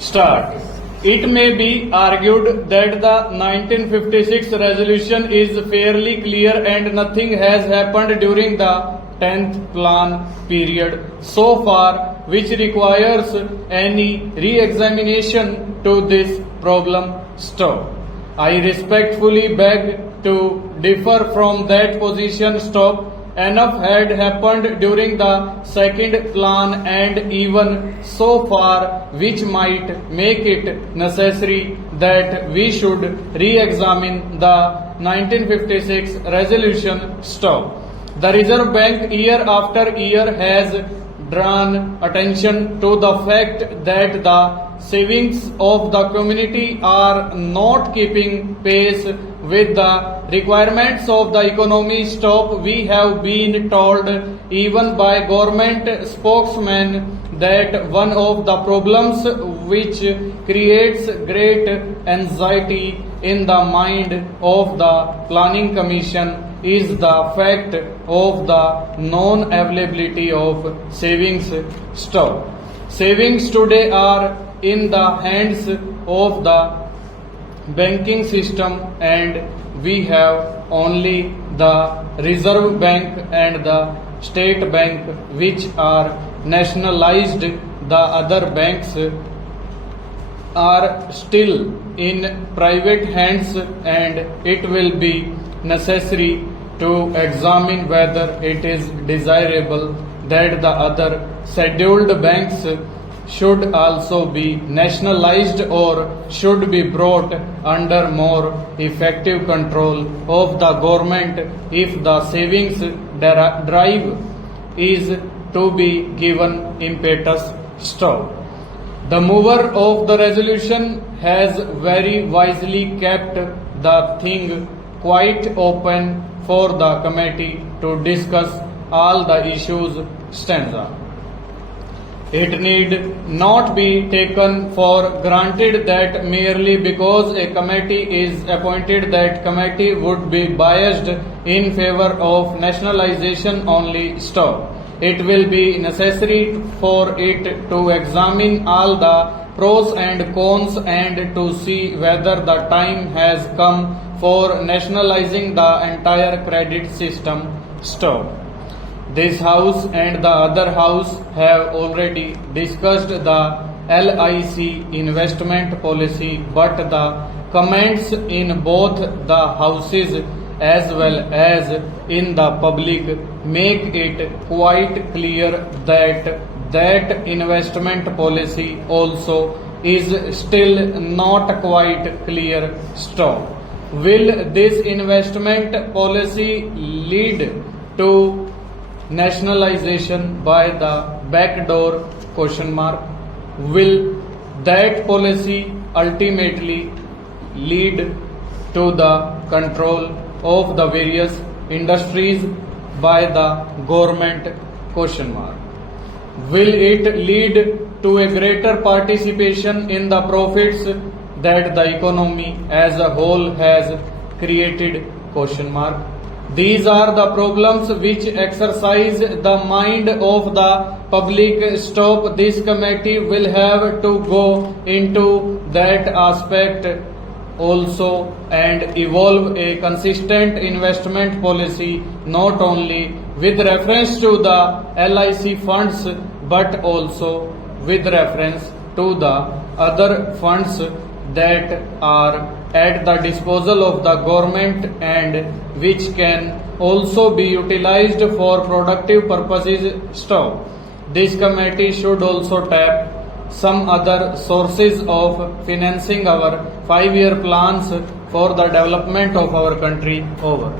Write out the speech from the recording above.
Start. It may be argued that the 1956 resolution is fairly clear and nothing has happened during the 10th plan period so far which requires any re-examination to this problem. Stop. I respectfully beg to differ from that position. Stop. Enough had happened during the second plan and even so far which might make it necessary that we should re-examine the 1956 resolution. Stop. The Reserve Bank year after year has drawn attention to the fact that the savings of the community are not keeping pace with the requirements of the economy. Stop. We have been told even by government spokesmen that one of the problems which creates great anxiety in the mind of the Planning Commission is the fact of the non-availability of savings. Stop. Savings today are in the hands of the banking system and we have only the Reserve Bank and the State Bank which are nationalized. The other banks are still in private hands and it will be necessary to examine whether it is desirable that the other scheduled banks should also be nationalized or should be brought under more effective control of the government if the savings drive is to be given impetus. Stop. The mover of the resolution has very wisely kept the thing quite open for the committee to discuss all the issues. Stanza. It need not be taken for granted that merely because a committee is appointed that committee would be biased in favor of nationalization only. Stop. It will be necessary for it to examine all the pros and cons and to see whether the time has come for nationalizing the entire credit system. Stop. This House and the other House have already discussed the LIC investment policy, but the comments in both the Houses as well as in the public make it quite clear that investment policy also is still not quite clear. Stop. Will this investment policy lead to nationalization by the back door? Question mark. Will that policy ultimately lead to the control of the various industries by the government? Question mark. Will it lead to a greater participation in the profits that the economy as a whole has created? Question mark. These are the problems which exercise the mind of the public. Stop. This committee will have to go into that aspect also and evolve a consistent investment policy not only with reference to the LIC funds but also with reference to the other funds that are at the disposal of the government and which can also be utilized for productive purposes. Stop. This committee should also tap some other sources of financing our 5-year plans for the development of our country. Over.